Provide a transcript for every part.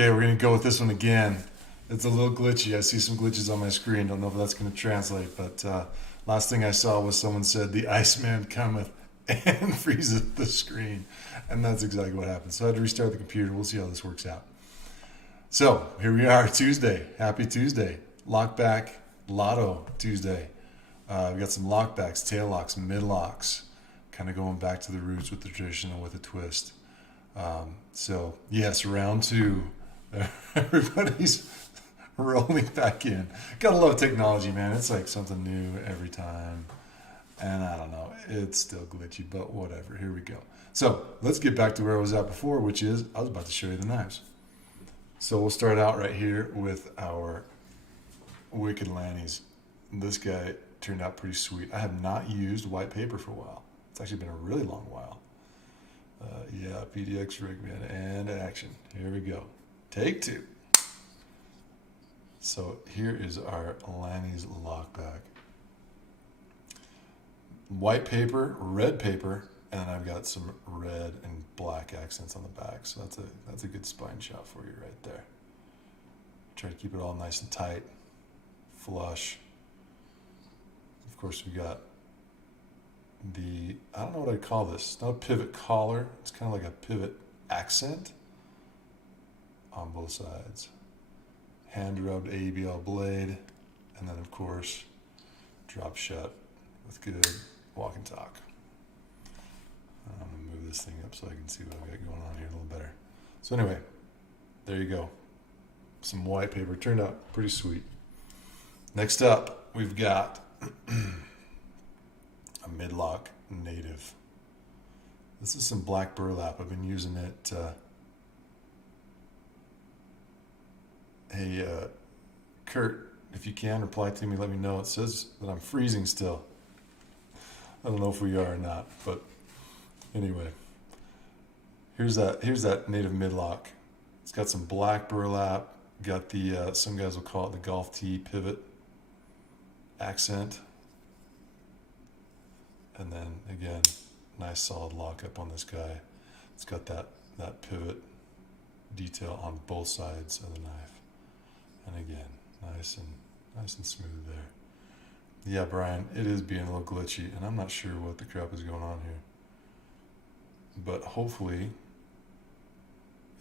Okay, we're going to go with this one again. It's a little glitchy. I see some glitches on my screen. Don't know if that's going to translate, but last thing I saw was someone said the Iceman cometh and freezes the screen. And that's exactly what happened. So I had to restart the computer. We'll see how this works out. So here we are, Tuesday. Happy Tuesday. Lockback Lotto Tuesday. We got some lockbacks, tail locks, mid locks. Kind of going back to the roots with the traditional with a twist. So yes, round two. Everybody's rolling back in. Gotta love technology, man. It's like something new every time. And I don't know, it's still glitchy, but whatever. Here we go. So let's get back to where I was at before, which is I was about to show you the knives. So we'll start out right here with our Wicked Lannies. This guy turned out pretty sweet. I have not used white paper for a while. It's actually been a really long while. Yeah, PDX rig, man, and action. Here we go. Take two. So here is our Lannies lockback. White paper, red paper, and I've got some red and black accents on the back. So that's a good spine shot for you right there. Try to keep it all nice and tight, flush. Of course, we got I don't know what I'd call this. It's not a pivot collar. It's kind of like a pivot accent on both sides. Hand rubbed ABL blade, and then of course, drop shut with good walk and talk. I'm gonna move this thing up so I can see what I've got going on here a little better. So anyway, there you go. Some white paper. Turned out pretty sweet. Next up, we've got a midlock native. This is some black burlap. I've been using it. Hey, Kurt, if you can reply to me, let me know. It says that I'm freezing still. I don't know if we are or not, but anyway, here's that native midlock. It's got some black burlap. Got the some guys will call it the golf tee pivot accent. And then again, nice solid lockup on this guy. It's got that pivot detail on both sides of the knife. And again, nice and smooth there. Yeah, Brian, it is being a little glitchy, and I'm not sure what the crap is going on here. But hopefully,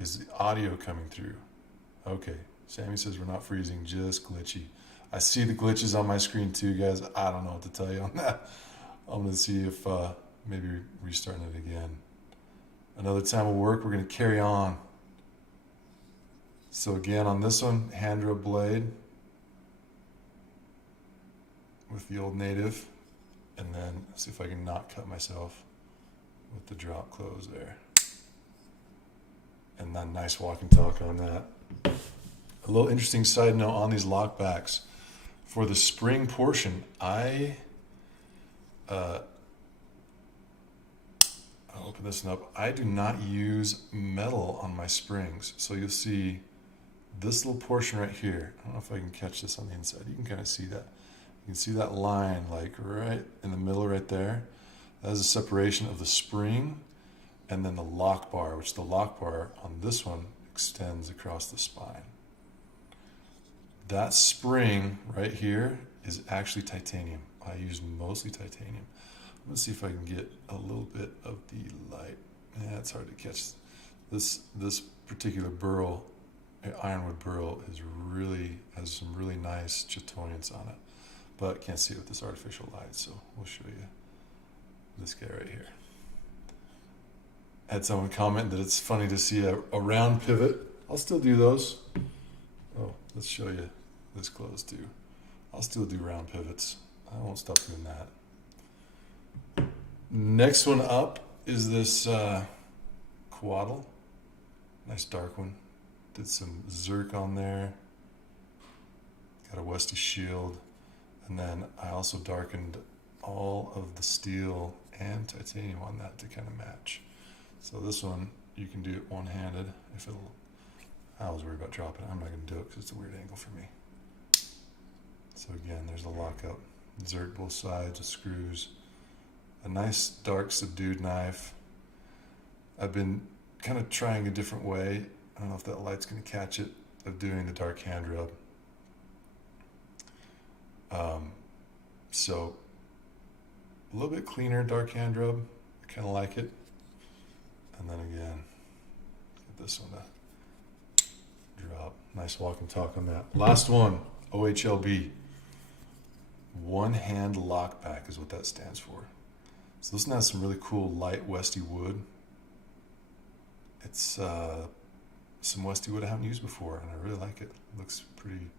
is the audio coming through? Okay, Sammy says we're not freezing, just glitchy. I see the glitches on my screen too, guys. I don't know what to tell you on that. I'm going to see if maybe restarting it again. Another time will work. We're going to carry on. So again, on this one, hand rub blade with the old native. And then see if I can not cut myself with the drop close there. And then nice walk and talk on that. A little interesting side note on these lockbacks. For the spring portion, I'll open this one up. I do not use metal on my springs. So you'll see this little portion right here. I don't know if I can catch this on the inside. You can kind of see that. You can see that line like right in the middle right there. That is a separation of the spring and then the lock bar, which the lock bar on this one extends across the spine. That spring right here is actually titanium. I use mostly titanium. Let's see if I can get a little bit of the light. Yeah, it's hard to catch. This particular burl, ironwood burl, has some really nice chitonians on it, but can't see it with this artificial light. So we'll show you this guy right here. Had someone comment that it's funny to see a round pivot. I'll still do those. Oh, let's show you this close too. I'll still do round pivots. I won't stop doing that. Next one up is this Quaddle. Nice dark one. Did some Zerk on there. Got a Westy shield. And then I also darkened all of the steel and titanium on that to kind of match. So this one, you can do it one-handed. I was worried about dropping it. I'm not going to do it because it's a weird angle for me. So again, there's a lockup. Zerk both sides with screws. A nice dark subdued knife. I've been kind of trying a different way. I don't know if that light's going to catch it, of doing the dark hand rub. So a little bit cleaner dark hand rub. I kind of like it. And then again, get this one to drop. Nice walk and talk on that. Last one, OHLB. One hand lockback is what that stands for. So this one has some really cool light Westy wood. It's some Westy wood I haven't used before, and I really like it. It looks pretty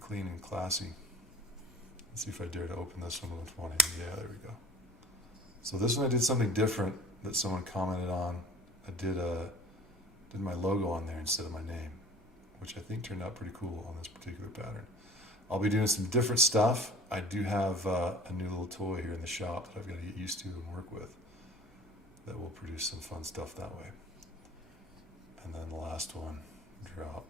clean and classy. Let's see if I dare to open this one with one hand. Yeah, there we go. So this one I did something different that someone commented on. I did my logo on there instead of my name, which I think turned out pretty cool on this particular pattern. I'll be doing some different stuff. I do have a new little toy here in the shop that I've got to get used to and work with that will produce some fun stuff that way. And then the last one, drop.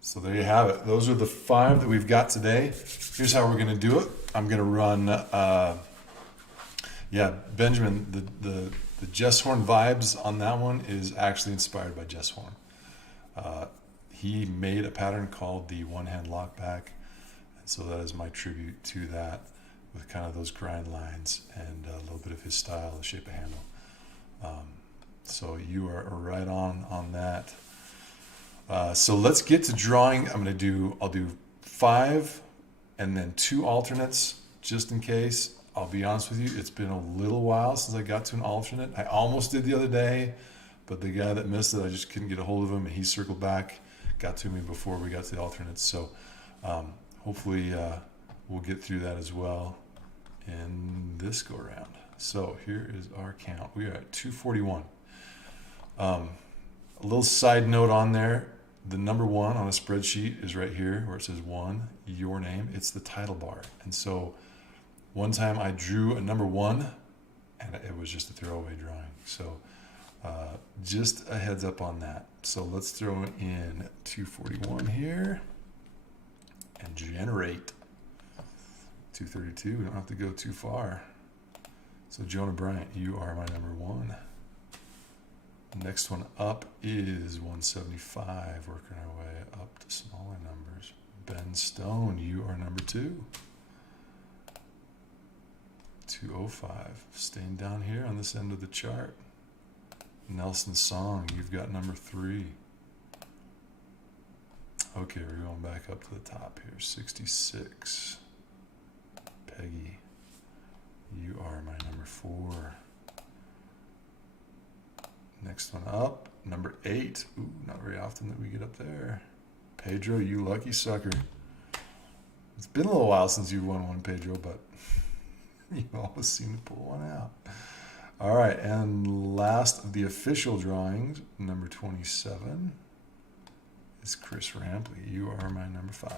So there you have it. Those are the 5 that we've got today. Here's how we're going to do it. I'm going to run, Benjamin, the Jess Horn vibes on that one is actually inspired by Jess Horn. He made a pattern called the one hand lockback. And so that is my tribute to that, with kind of those grind lines and a little bit of his style, the shape of handle. So you are right on that. So let's get to drawing. I'll do 5 and then 2 alternates just in case. I'll be honest with you, it's been a little while since I got to an alternate. I almost did the other day, but the guy that missed it, I just couldn't get a hold of him, and he circled back, got to me before we got to the alternates. So hopefully we'll get through that as well in this go around. So here is our count. We are at 241. A little side note on there. The number 1 on a spreadsheet is right here where it says 1, your name. It's the title bar. And so one time I drew a number 1 and it was just a throwaway drawing. So just a heads up on that. So let's throw in 241 here and generate 232. We don't have to go too far. So Jonah Bryant, you are my number 1. Next one up is 175, working our way up to smaller numbers. Ben Stone, you are number 2. 205, staying down here on this end of the chart. Nelson Song, you've got number 3. Okay, we're going back up to the top here. 66. Peggy, you are my number 4. Next one up, number 8. Ooh, not very often that we get up there. Pedro, you lucky sucker. It's been a little while since you've won one, Pedro, but you always seem to pull one out. All right, and last of the official drawings, number 27, is Chris Rampley. You are my number 5.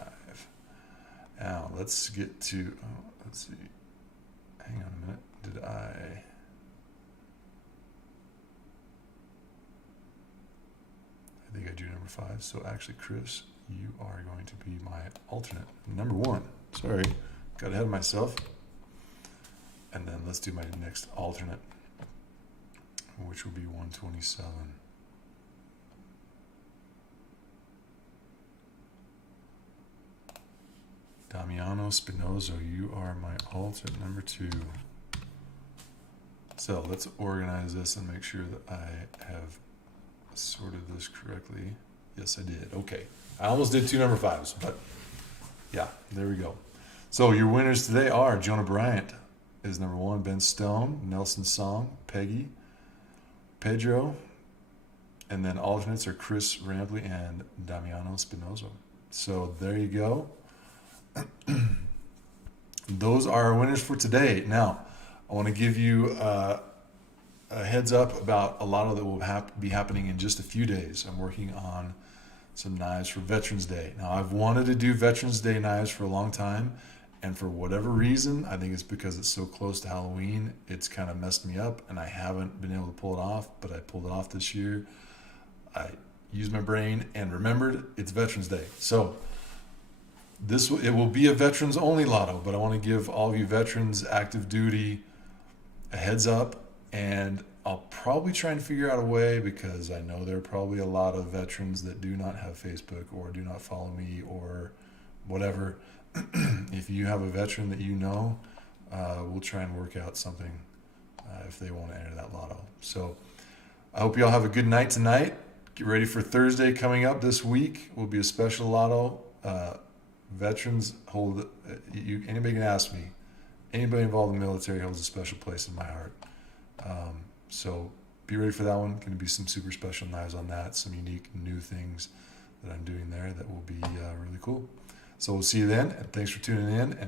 Now, let's get to, let's see. Hang on a minute. I think I drew number 5. So actually, Chris, you are going to be my alternate. Number 1. Sorry, got ahead of myself. And then let's do my next alternate, which will be 127. Damiano Spinoza, you are my alternate number 2. So let's organize this and make sure that I have sorted this correctly. Yes, I did. Okay. I almost did 2 number 5s, but yeah, there we go. So your winners today are Jonah Bryant is number 1, Ben Stone, Nelson Song, Peggy, Pedro, and then alternates are Chris Rampley and Damiano Spinoza. So there you go. Those are our winners for today. Now, I want to give you a heads up about a lot of that will be happening in just a few days. I'm working on some knives for Veterans Day. Now, I've wanted to do Veterans Day knives for a long time, and for whatever reason, I think it's because it's so close to Halloween, it's kind of messed me up, and I haven't been able to pull it off, but I pulled it off this year. I used my brain and remembered it's Veterans Day. So it will be a veterans only lotto, but I want to give all of you veterans active duty a heads up, and I'll probably try and figure out a way, because I know there are probably a lot of veterans that do not have Facebook or do not follow me or whatever. If you have a veteran that you know, we'll try and work out something if they want to enter that lotto. So I hope you all have a good night tonight. Get ready for Thursday coming up this week. Will be a special lotto. Veterans hold. Anybody can ask me. Anybody involved in the military holds a special place in my heart. So be ready for that one. Going to be some super special knives on that. Some unique new things that I'm doing there that will be really cool. So we'll see you then. And thanks for tuning in. And